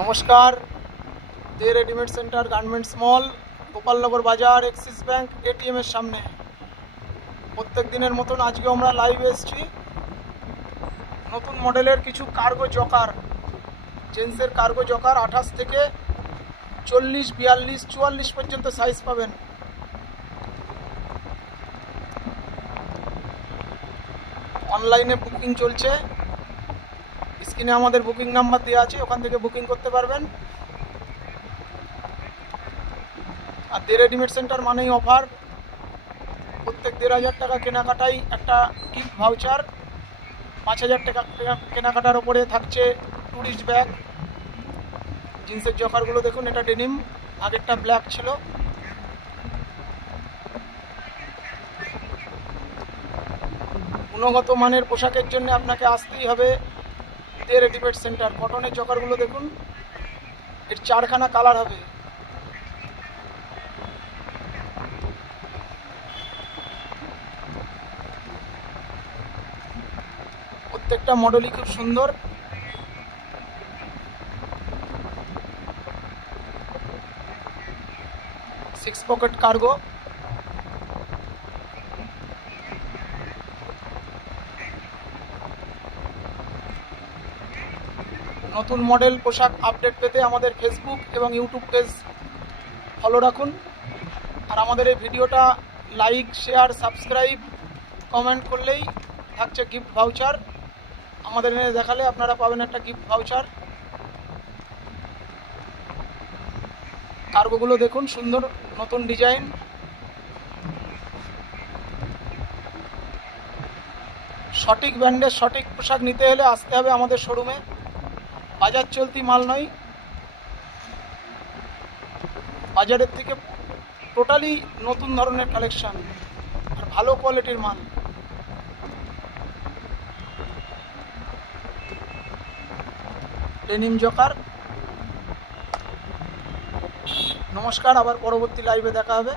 নমস্কার। দে readymade centre garments মল, গোপালনগর বাজার, axis bank ATM এর সামনে। প্রত্যেক দিনের মতন আজকে আমরা লাইভ এসেছি। নতুন মডেলের কিছু কার্গো জকার, জেন্টসের কার্গো জকার 28 থেকে 40, 42, 44 পর্যন্ত সাইজ পাবেন। অনলাইনে বুকিং চলছে, স্ক্রিনে আমাদের বুকিং নাম্বার দেওয়া আছে, ওখান থেকে বুকিং করতে পারবেন। আর দে রেডিমেড সেন্টার মানেই অফার। প্রত্যেক 1500 টাকা কেনাকাটাই একটা গিফট ভাউচার। 5000 টাকা কেনাকাটার ওপরে থাকছে ট্যুরিস্ট ব্যাগ। জিন্সের জকারগুলো দেখুন, এটা ডেনিম, আগেরটা ব্ল্যাক ছিল। গুণগত মানের পোশাকের জন্য আপনাকে আসতেই হবে দে রেডিমেড সেন্টার। কটনের জকারগুলো দেখুন, এর 4খানা কালার হবে। প্রত্যেকটা মডেলই খুব সুন্দর। সিক্স পকেট কার্গো, নতুন মডেল পোশাক আপডেট পেতে আমাদের ফেসবুক এবং ইউটিউব পেজ ফলো রাখুন। আর আমাদের এই ভিডিওটা লাইক, শেয়ার, সাবস্ক্রাইব, কমেন্ট করলেই থাকছে গিফট ভাউচার। আমাদের এনে দেখালে আপনারা পাবেন একটা গিফট ভাউচার। কার্গোগুলো দেখুন, সুন্দর নতুন ডিজাইন। সঠিক ব্র্যান্ডের সঠিক পোশাক নিতে হলে আসতে হবে আমাদের শোরুমে। বাজার চলতি মাল নয়, বাজারের থেকে টোটালি নতুন ধরনের কালেকশন আর ভালো কোয়ালিটির মাল। Denim joker. নমস্কার, আবার পরবর্তী লাইভে দেখা হবে।